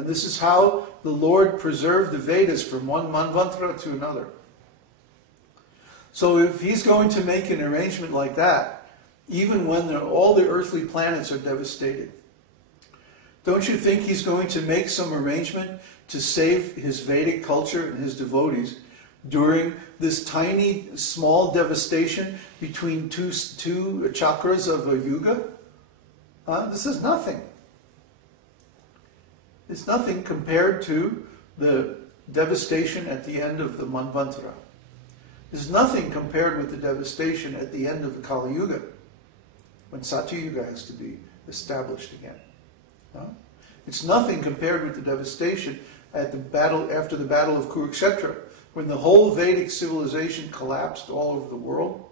And this is how the Lord preserved the Vedas from one manvantara to another. So if he's going to make an arrangement like that, even when all the earthly planets are devastated, don't you think he's going to make some arrangement to save his Vedic culture and his devotees during this tiny, small devastation between two chakras of a yuga? This is nothing. It's nothing compared to the devastation at the end of the Manvantara. It's nothing compared with the devastation at the end of the Kali Yuga, when Satya Yuga has to be established again. It's nothing compared with the devastation at the battle, after the Battle of Kurukshetra, when the whole Vedic civilization collapsed all over the world,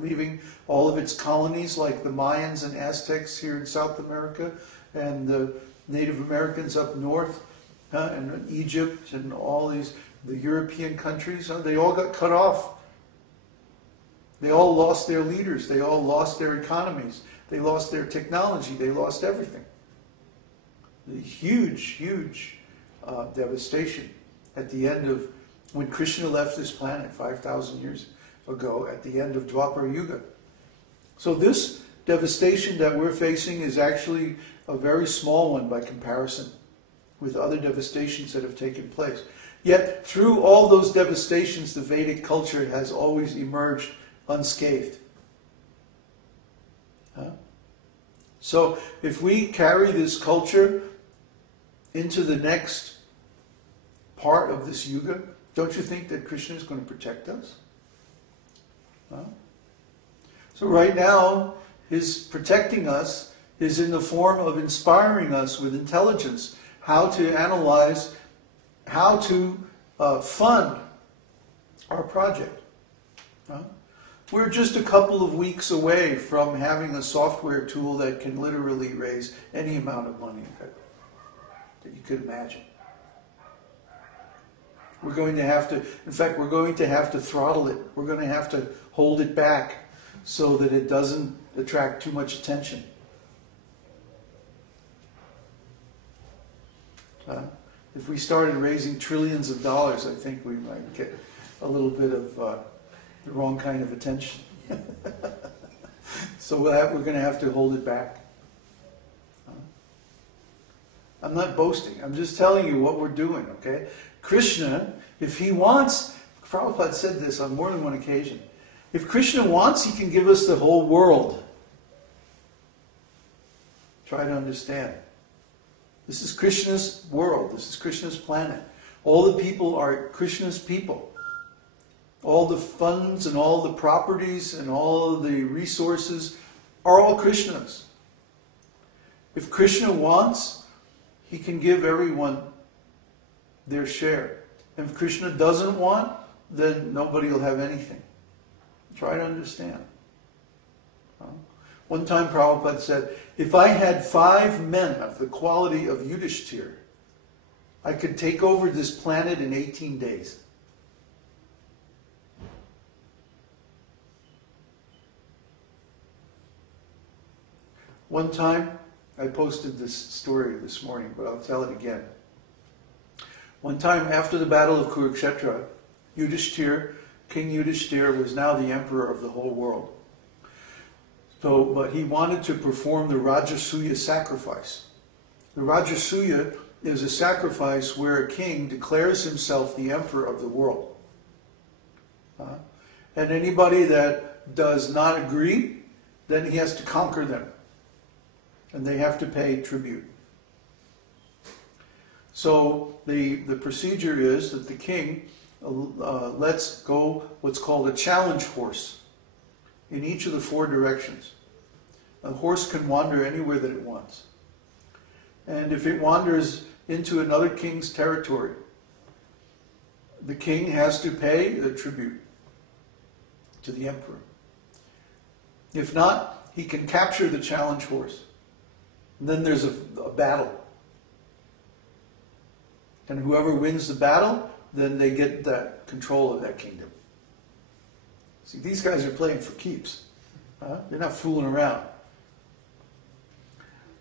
leaving all of its colonies like the Mayans and Aztecs here in South America, and the Native Americans up north, and Egypt, and all the European countries. They all got cut off. They all lost their leaders. They all lost their economies. They lost their technology. They lost everything. The huge, huge devastation at the end of, when Krishna left this planet 5,000 years ago, at the end of Dwapara Yuga. So this devastation that we're facing is actually a very small one by comparison with other devastations that have taken place. Yet through all those devastations, the Vedic culture has always emerged unscathed. So if we carry this culture into the next part of this yuga, don't you think that Krishna is going to protect us? So right now, his protecting us is in the form of inspiring us with intelligence, how to analyze, how to fund our project. We're just a couple of weeks away from having a software tool that can literally raise any amount of money that you could imagine. We're going to have to, in fact, we're going to have to throttle it. We're going to have to hold it back so that it doesn't attract too much attention. If we started raising trillions of dollars, I think we might get a little bit of the wrong kind of attention. So we're going to have to hold it back. I'm not boasting. I'm just telling you what we're doing, okay? Krishna, if he wants, Prabhupada said this on more than one occasion, if Krishna wants, he can give us the whole world. Try to understand. This is Krishna's world. This is Krishna's planet. All the people are Krishna's people. All the funds and all the properties and all the resources are all Krishna's. If Krishna wants, he can give everyone their share. And if Krishna doesn't want, then nobody will have anything. Try to understand. One time Prabhupada said, if I had 5 men of the quality of Yudhishthira, I could take over this planet in 18 days. One time, I posted this story this morning, but I'll tell it again. One time after the Battle of Kurukshetra, King Yudhishthira was now the emperor of the whole world. But he wanted to perform the Rajasuya sacrifice. The Rajasuya is a sacrifice where a king declares himself the emperor of the world. And anybody that does not agree, then he has to conquer them. And they have to pay tribute. So the procedure is that the king lets go what's called a challenge horse in each of the 4 directions. A horse can wander anywhere that it wants. And if it wanders into another king's territory, the king has to pay the tribute to the emperor. If not, he can capture the challenge horse. And then there's a battle. And whoever wins the battle, then they get that control of that kingdom. See, these guys are playing for keeps. They're not fooling around.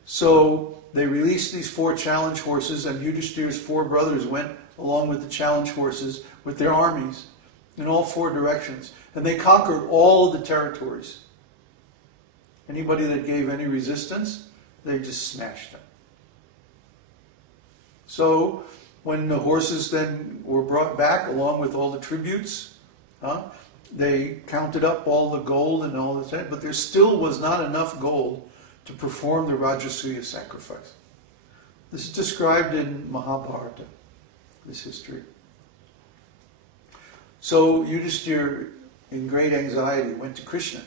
So they released these 4 challenge horses, and Yudhishthira's 4 brothers went along with the challenge horses with their armies in all 4 directions. And they conquered all of the territories. Anybody that gave any resistance, they just smashed them. So when the horses then were brought back along with all the tributes, they counted up all the gold and all that, but there still was not enough gold to perform the Rajasuya sacrifice. This is described in Mahabharata, this history. So Yudhishthira, in great anxiety, went to Krishna.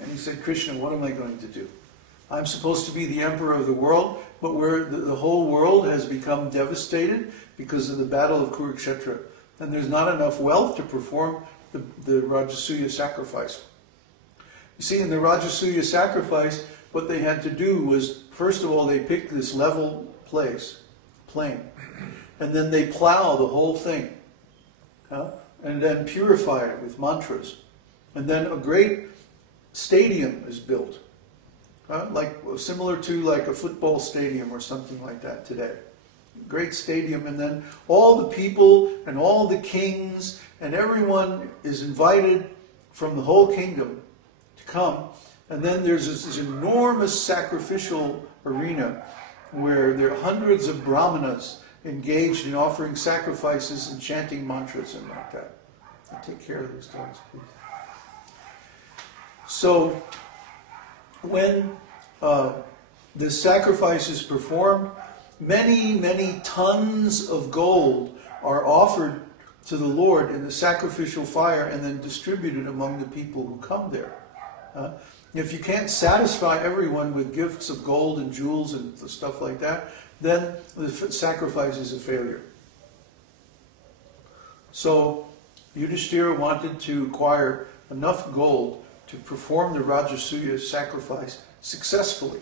And he said, Krishna, what am I going to do? I'm supposed to be the emperor of the world, but where the whole world has become devastated because of the battle of Kurukshetra. And there's not enough wealth to perform the Rajasuya sacrifice. You see, in the Rajasuya sacrifice, what they had to do was, first of all, they picked this level plain, and then they plow the whole thing, and then purify it with mantras. And then a great stadium is built, similar to like a football stadium or something like that today. Great stadium, and then all the people and all the kings and everyone is invited from the whole kingdom to come. And then there's this enormous sacrificial arena where there are hundreds of brahmanas engaged in offering sacrifices and chanting mantras and like that. I'll take care of those dogs, please. So when the sacrifice is performed, many tons of gold are offered to the Lord in the sacrificial fire and then distributed among the people who come there. If you can't satisfy everyone with gifts of gold and jewels and stuff like that, then the sacrifice is a failure. So Yudhishthira wanted to acquire enough gold to perform the Rajasuya sacrifice successfully.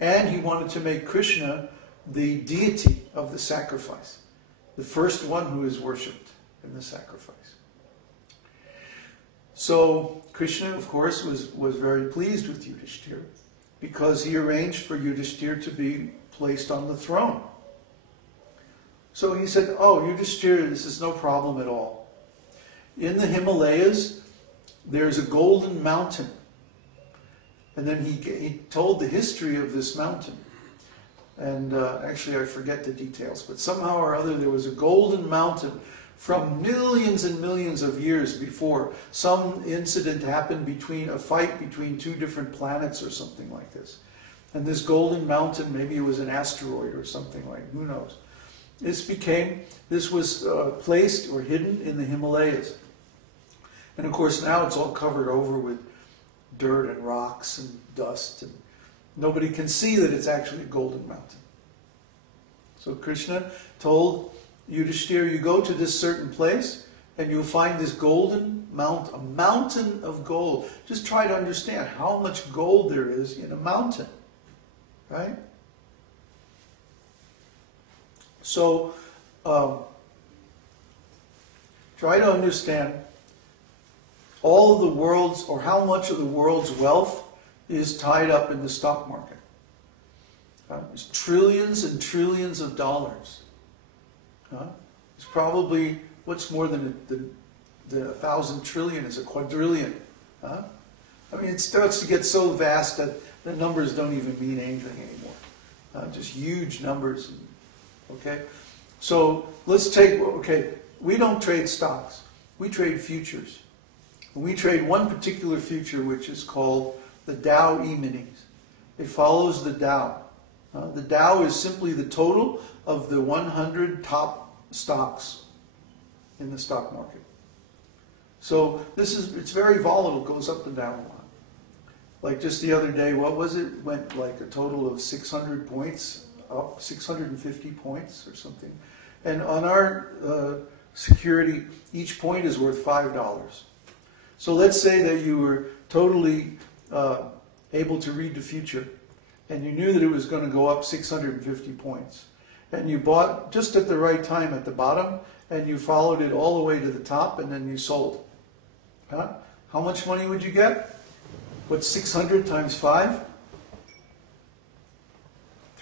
And he wanted to make Krishna the deity of the sacrifice, the first one who is worshipped in the sacrifice. So Krishna, of course, was very pleased with Yudhishthira because he arranged for Yudhishthira to be placed on the throne. So he said, oh, Yudhishthira, this is no problem at all. In the Himalayas, there's a golden mountain. And then he told the history of this mountain. And actually, I forget the details, but somehow or other there was a golden mountain from millions and millions of years before. Some incident happened a fight between 2 different planets or something like this. And this golden mountain, maybe it was an asteroid or something like, who knows. This was placed or hidden in the Himalayas. And of course now it's all covered over with dirt and rocks and dust, and nobody can see that it's actually a golden mountain. So Krishna told Yudhishthira, you go to this certain place and you'll find this golden mountain, a mountain of gold. Just try to understand how much gold there is in a mountain, right? So try to understand all of the world's, or how much of the world's wealth is tied up in the stock market. There's trillions and trillions of dollars. It's probably, what's more than the 1,000 trillion is a quadrillion. I mean, it starts to get so vast that the numbers don't even mean anything anymore. Just huge numbers. Okay? So let's take, we don't trade stocks. We trade futures. We trade one particular future which is called the Dow E-minis. It follows the Dow. The Dow is simply the total of the 100 top stocks in the stock market. So it's very volatile, goes up and down a lot. Like just the other day, what was it? Went like a total of 600 points, up 650 points or something. And on our security, each point is worth $5. So let's say that you were totally able to read the future, and you knew that it was going to go up 650 points. And you bought just at the right time at the bottom, and you followed it all the way to the top, and then you sold. How much money would you get? What's 600 times 5?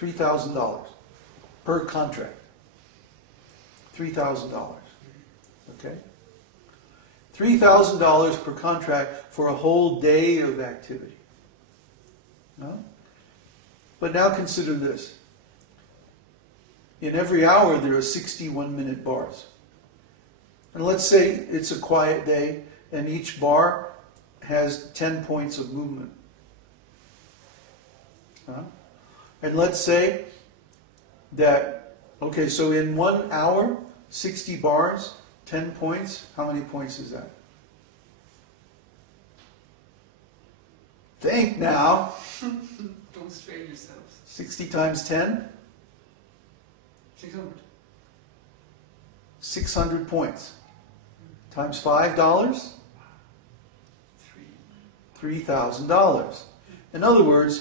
$3,000 per contract. $3,000. Okay? $3,000 per contract for a whole day of activity. No? But now consider this. In every hour there are 61-minute bars. And let's say it's a quiet day and each bar has 10 points of movement. And let's say that, okay, so in 1 hour, 60 bars, 10 points, how many points is that? Think now. Don't strain yourselves. 60 times 10? 600. 600 points. Times $5? $3,000. In other words,